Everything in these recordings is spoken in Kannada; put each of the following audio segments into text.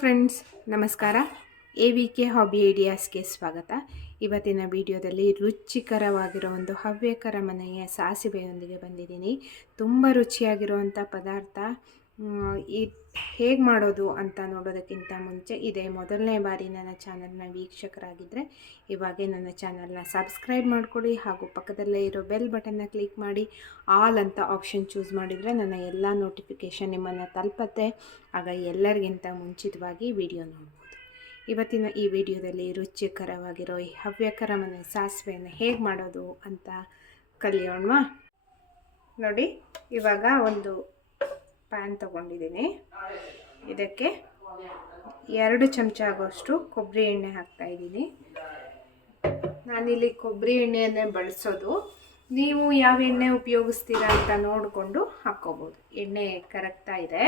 ಫ್ರೆಂಡ್ಸ್ ನಮಸ್ಕಾರ. ಎ ವಿ ಕೆ ಹಾಬಿ ಐಡಿಯಾಸ್ಗೆ ಸ್ವಾಗತ. ಇವತ್ತಿನ ವಿಡಿಯೋದಲ್ಲಿ ರುಚಿಕರವಾಗಿರೋ ಒಂದು ಹವ್ಯಕರ ಮನೆಯ ಸಾಸಿವೆಯೊಂದಿಗೆ ಬಂದಿದ್ದೀನಿ. ತುಂಬ ರುಚಿಯಾಗಿರುವಂಥ ಪದಾರ್ಥ ಈ ಹೇಗೆ ಮಾಡೋದು ಅಂತ ನೋಡೋದಕ್ಕಿಂತ ಮುಂಚೆ ಇದೇ ಮೊದಲನೇ ಬಾರಿ ನನ್ನ ಚಾನಲ್ನ ವೀಕ್ಷಕರಾಗಿದ್ದರೆ ಇವಾಗೇ ನನ್ನ ಚಾನಲ್ನ ಸಬ್ಸ್ಕ್ರೈಬ್ ಮಾಡ್ಕೊಳ್ಳಿ ಹಾಗೂ ಪಕ್ಕದಲ್ಲೇ ಇರೋ ಬೆಲ್ ಬಟನ್ನ ಕ್ಲಿಕ್ ಮಾಡಿ ಆಲ್ ಅಂತ ಆಪ್ಷನ್ ಚೂಸ್ ಮಾಡಿದರೆ ನನ್ನ ಎಲ್ಲ ನೋಟಿಫಿಕೇಷನ್ ನಿಮ್ಮನ್ನು ತಲುಪತ್ತೆ. ಆಗ ಎಲ್ಲರಿಗಿಂತ ಮುಂಚಿತವಾಗಿ ವಿಡಿಯೋ ನೋಡ್ಬೋದು. ಇವತ್ತಿನ ಈ ವಿಡಿಯೋದಲ್ಲಿ ರುಚಿಕರವಾಗಿರೋ ಈ ಹವ್ಯಕರ ಮನೆ ಸಾಸಿವೆಯನ್ನು ಹೇಗೆ ಮಾಡೋದು ಅಂತ ಕಲಿಯೋಣವಾ? ನೋಡಿ, ಇವಾಗ ಒಂದು ಪ್ಯಾನ್ ತಗೊಂಡಿದ್ದೀನಿ. ಇದಕ್ಕೆ ಎರಡು ಚಮಚ ಆಗೋಷ್ಟು ಕೊಬ್ಬರಿ ಎಣ್ಣೆ ಹಾಕ್ತಾ ಇದ್ದೀನಿ. ನಾನಿಲ್ಲಿ ಕೊಬ್ಬರಿ ಎಣ್ಣೆಯನ್ನೇ ಬಳಸೋದು. ನೀವು ಯಾವ ಎಣ್ಣೆ ಉಪಯೋಗಿಸ್ತೀರಾ ಅಂತ ನೋಡಿಕೊಂಡು ಹಾಕ್ಕೋಬೋದು. ಎಣ್ಣೆ ಕರಗ್ತಾ ಇದೆ.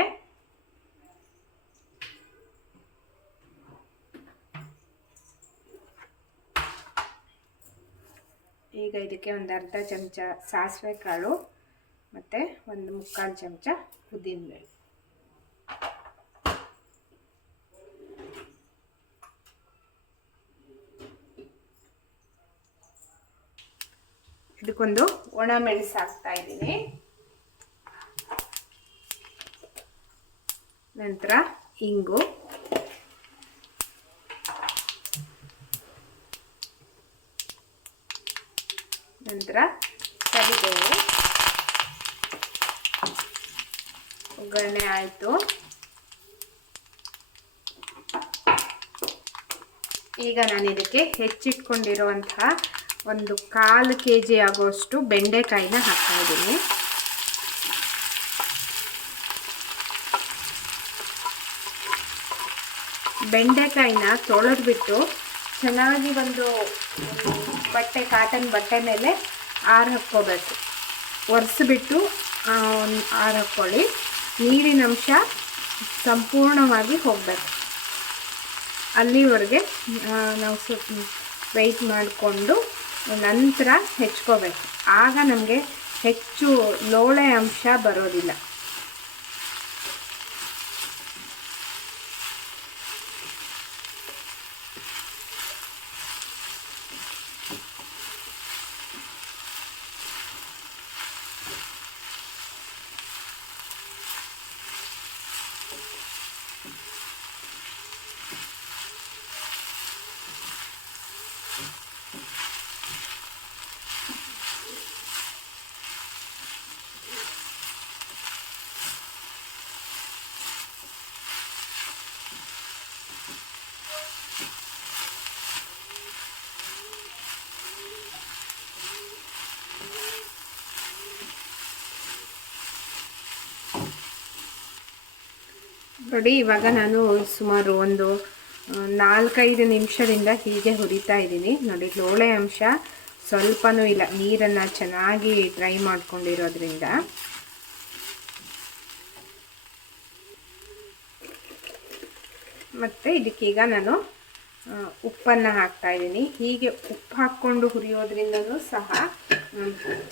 ಈಗ ಇದಕ್ಕೆ ಒಂದು ಅರ್ಧ ಚಮಚ ಸಾಸಿವೆ ಕಾಳು. ಮತ್ತು ಒಂದು ಮುಕ್ಕಾಲು ಚಮಚ ಉದ್ದಿನಬೇಳೆ ಇದಕ್ಕೊಂದು ಒಣ ಮೆಣಸು ಹಾಕ್ತಾ ಇದ್ದೀನಿ. ನಂತರ ಇಂಗು. ನಂತರ ಒಗ್ಗರಣೆ ಆಯಿತು. ಈಗ ನಾನು ಇದಕ್ಕೆ ಹೆಚ್ಚಿಟ್ಕೊಂಡಿರುವಂತಹ ಒಂದು ಕಾಲು ಕೆ ಜಿ ಆಗೋಷ್ಟು ಬೆಂಡೆಕಾಯಿನ ಹಾಕ್ತಾ ಇದ್ದೀನಿ. ಬೆಂಡೆಕಾಯಿನ ತೊಳೆದ್ಬಿಟ್ಟು ಚೆನ್ನಾಗಿ ಒಂದು ಬಟ್ಟೆ ಕಾಟನ್ ಬಟ್ಟೆ ಮೇಲೆ ಆರು ಹಾಕ್ಕೋಬೇಕು ಒರೆಸ್ಬಿಟ್ಟು ಆರು ಹಾಕ್ಕೊಳ್ಳಿ ನೀರಿನ ಅಂಶ ಸಂಪೂರ್ಣವಾಗಿ ಹೋಗಬೇಕು. ಅಲ್ಲಿವರೆಗೆ ನಾವು ಸ್ವಲ್ಪ ವೆಯ್ಟ್ ಮಾಡಿಕೊಂಡು ನಂತರ ಹೆಚ್ಕೋಬೇಕು. ಆಗ ನಮಗೆ ಹೆಚ್ಚು ಲೋಳೆ ಅಂಶ ಬರೋದಿಲ್ಲ. ನೋಡಿ, ಇವಾಗ ನಾನು ಸುಮಾರು ಒಂದು ನಾಲ್ಕೈದು ನಿಮಿಷದಿಂದ ಹೀಗೆ ಹುರಿತಾ ಇದ್ದೀನಿ. ನೋಡಿ, ಲೋಳೆ ಅಂಶ ಸ್ವಲ್ಪನೂ ಇಲ್ಲ. ನೀರನ್ನು ಚೆನ್ನಾಗಿ ಡ್ರೈ ಮಾಡ್ಕೊಂಡಿರೋದ್ರಿಂದ. ಮತ್ತು ಇದಕ್ಕೀಗ ನಾನು ಉಪ್ಪನ್ನು ಹಾಕ್ತಾ ಇದ್ದೀನಿ. ಹೀಗೆ ಉಪ್ಪು ಹಾಕ್ಕೊಂಡು ಹುರಿಯೋದ್ರಿಂದನೂ ಸಹ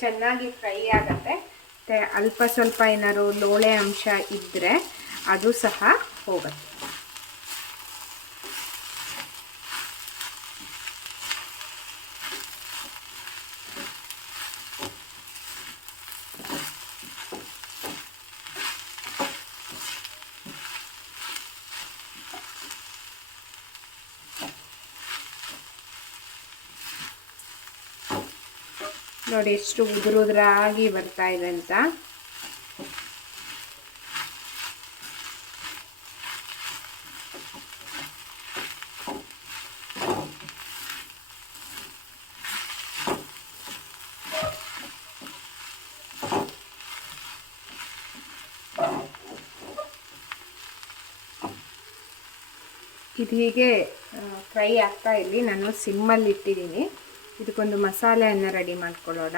ಚೆನ್ನಾಗಿ ಫ್ರೈ ಆಗುತ್ತೆ. ಮತ್ತು ಅಲ್ಪ ಸ್ವಲ್ಪ ಏನಾದ್ರು ಲೋಳೆ ಅಂಶ ಇದ್ದರೆ ಅದು ಸಹ ಹೋಗುತ್ತೆ. ನೋಡಿ ಎಷ್ಟು ಉದುರುದ್ರಾಗಿ ಬರ್ತಾ ಇದೆ ಅಂತ. ಇದು ಹೀಗೆ ಫ್ರೈ ಆಗ್ತಾ ಇರಲಿ. ನಾನು ಸಿಮ್ಮಲ್ಲಿ ಇಟ್ಟಿದ್ದೀನಿ. ಇದಕ್ಕೊಂದು ಮಸಾಲೆಯನ್ನು ರೆಡಿ ಮಾಡ್ಕೊಳ್ಳೋಣ.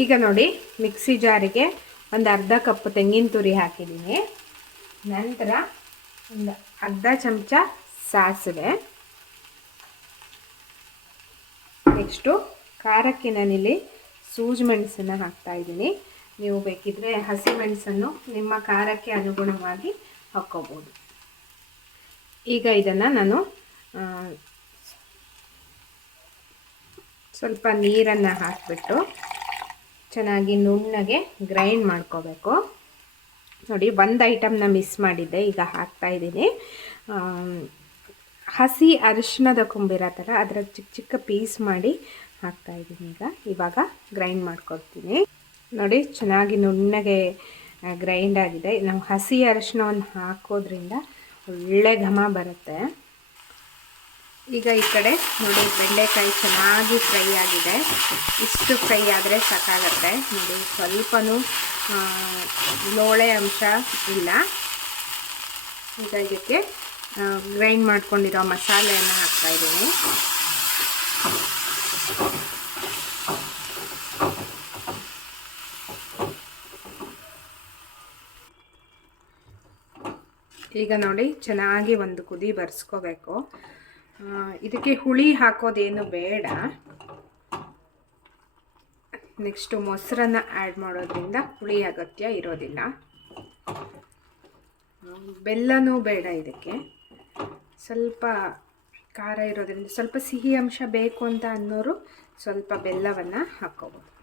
ಈಗ ನೋಡಿ ಮಿಕ್ಸಿ ಜಾರಿಗೆ ಒಂದು ಅರ್ಧ ಕಪ್ ತೆಂಗಿನ ತುರಿ ಹಾಕಿದ್ದೀನಿ. ನಂತರ ಒಂದು ಅರ್ಧ ಚಮಚ ಸಾಸಿವೆ. ನೆಕ್ಸ್ಟು ಖಾರಕ್ಕೆ ನಾನಿಲ್ಲಿ ಸೂಜಿ ಮೆಣಸನ್ನು ಹಾಕ್ತಾ ಇದ್ದೀನಿ. ನೀವು ಬೇಕಿದ್ರೆ ಹಸಿ ಮೆಣಸನ್ನು ನಿಮ್ಮ ಖಾರಕ್ಕೆ ಅನುಗುಣವಾಗಿ ಹಾಕ್ಕೋಬೋದು. ಈಗ ಇದನ್ನು ನಾನು ಸ್ವಲ್ಪ ನೀರನ್ನು ಹಾಕಿಬಿಟ್ಟು ಚೆನ್ನಾಗಿ ನುಣ್ಣಗೆ ಗ್ರೈಂಡ್ ಮಾಡ್ಕೋಬೇಕು. ನೋಡಿ, ಒಂದು ಐಟಮ್ನ ಮಿಸ್ ಮಾಡಿದ್ದೆ, ಈಗ ಹಾಕ್ತಾ ಇದ್ದೀನಿ. ಹಸಿ ಅರಿಶಿನದ ಕುಂಬಿರೋ ಥರ ಅದರ ಚಿಕ್ಕ ಚಿಕ್ಕ ಪೀಸ್ ಮಾಡಿ ಹಾಕ್ತಾ ಇದ್ದೀನಿ ಈಗ. ಇವಾಗ ಗ್ರೈಂಡ್ ಮಾಡ್ಕೊಡ್ತೀನಿ ನೋಡಿ, ಚೆನ್ನಾಗಿ ನುಣ್ಣಗೆ ಗ್ರೈಂಡ್ ಆಗಿದೆ. ನಾವು ಹಸಿ ಅರಿಶಿನವನ್ನು ಹಾಕೋದ್ರಿಂದ ಒಳ್ಳೆ ಘಮ ಬರುತ್ತೆ. ಈಗ ಈ ಕಡೆ ನೋಡಿ, ಬೆಂಡೆಕಾಯಿ ಚೆನ್ನಾಗಿ ಫ್ರೈ ಆಗಿದೆ. ಇಷ್ಟು ಫ್ರೈ ಆದರೆ ಸಾಕಾಗತ್ತೆ. ನೋಡಿ, ಸ್ವಲ್ಪನೂ ಲೋಳೆ ಅಂಶ ಇಲ್ಲ. ಈಗ ಇದಕ್ಕೆ ಗ್ರೈಂಡ್ ಮಾಡ್ಕೊಂಡಿರೋ ಮಸಾಲೆಯನ್ನು ಹಾಕ್ತಾ ಇದ್ದೀನಿ. ಈಗ ನೋಡಿ, ಚೆನ್ನಾಗಿ ಒಂದು ಕುದಿ ಬರ್ಸ್ಕೋಬೇಕು. ಇದಕ್ಕೆ ಹುಳಿ ಹಾಕೋದೇನು ಬೇಡ. ನೆಕ್ಸ್ಟು ಮೊಸರನ್ನು ಆ್ಯಡ್ ಮಾಡೋದ್ರಿಂದ ಹುಳಿ ಅಗತ್ಯ ಇರೋದಿಲ್ಲ. ಬೆಲ್ಲನೂ ಬೇಡ ಇದಕ್ಕೆ. ಸ್ವಲ್ಪ ಖಾರ ಇರೋದ್ರಿಂದ ಸ್ವಲ್ಪ ಸಿಹಿ ಅಂಶ ಬೇಕು ಅಂತ ಅನ್ನೋರು ಸ್ವಲ್ಪ ಬೆಲ್ಲವನ್ನು ಹಾಕ್ಕೋಬೋದು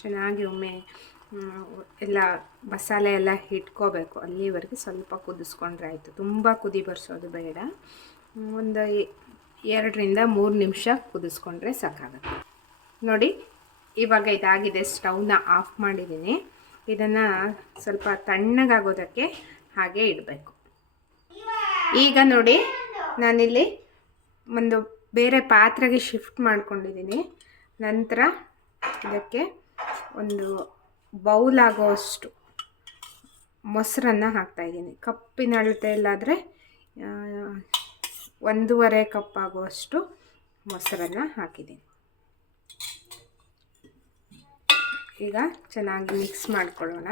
ಚೆನ್ನಾಗಿ ಒಮ್ಮೆ ಎಲ್ಲ ಮಸಾಲೆ ಎಲ್ಲ ಇಟ್ಕೋಬೇಕು ಅಲ್ಲಿವರೆಗೆ ಸ್ವಲ್ಪ ಕುದಿಸ್ಕೊಂಡ್ರೆ ಆಯಿತು. ತುಂಬ ಕುದಿ ಬರ್ಸೋದು ಬೇಡ. ಒಂದು ಎರಡರಿಂದ ಮೂರು ನಿಮಿಷ ಕುದಿಸ್ಕೊಂಡ್ರೆ ಸಾಕಾಗುತ್ತೆ. ನೋಡಿ, ಇವಾಗ ಇದಾಗಿದೆ ಸ್ಟವ್ನ ಆಫ್ ಮಾಡಿದ್ದೀನಿ. ಇದನ್ನು ಸ್ವಲ್ಪ ತಣ್ಣಗಾಗೋದಕ್ಕೆ ಹಾಗೆ ಇಡಬೇಕು. ಈಗ ನೋಡಿ, ನಾನಿಲ್ಲಿ ಒಂದು ಬೇರೆ ಪಾತ್ರೆಗೆ ಶಿಫ್ಟ್ ಮಾಡ್ಕೊಂಡಿದ್ದೀನಿ. ನಂತರ ಇದಕ್ಕೆ ಒಂದು ಬೌಲ್ ಆಗೋಷ್ಟು ಮೊಸರನ್ನು ಹಾಕ್ತಾಯಿದ್ದೀನಿ ಕಪ್ಪಿನ ಅಳತೆಯಲ್ಲಾದರೆ ಒಂದೂವರೆ ಕಪ್ ಆಗುವಷ್ಟು ಮೊಸರನ್ನು ಹಾಕಿದ್ದೀನಿ. ಈಗ ಚೆನ್ನಾಗಿ ಮಿಕ್ಸ್ ಮಾಡ್ಕೊಳ್ಳೋಣ.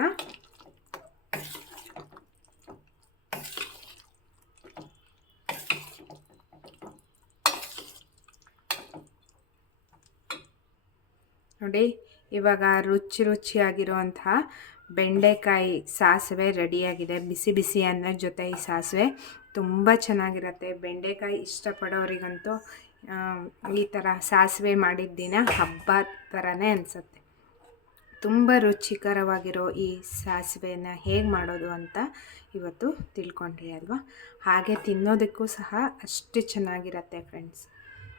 ನೋಡಿ ಇವಾಗ ರುಚಿ ರುಚಿಯಾಗಿರುವಂತಹ ಬೆಂಡೆಕಾಯಿ ಸಾಸಿವೆ ರೆಡಿಯಾಗಿದೆ. ಬಿಸಿ ಬಿಸಿ ಅನ್ನ ಜೊತೆ ಈ ಸಾಸಿವೆ ತುಂಬ ಚೆನ್ನಾಗಿರುತ್ತೆ. ಬೆಂಡೆಕಾಯಿ ಇಷ್ಟಪಡೋರಿಗಂತೂ ಈ ಥರ ಸಾಸಿವೆ ಮಾಡಿದ ದಿನ ಹಬ್ಬ ಥರನೇ ಅನಿಸುತ್ತೆ. ತುಂಬ ರುಚಿಕರವಾಗಿರೋ ಈ ಸಾಸಿವೆನ ಹೇಗೆ ಮಾಡೋದು ಅಂತ ಇವತ್ತು ತಿಳ್ಕೊಂಡ್ರಿ ಅಲ್ವಾ? ಹಾಗೆ ತಿನ್ನೋದಕ್ಕೂ ಸಹ ಅಷ್ಟು ಚೆನ್ನಾಗಿರತ್ತೆ ಫ್ರೆಂಡ್ಸ್.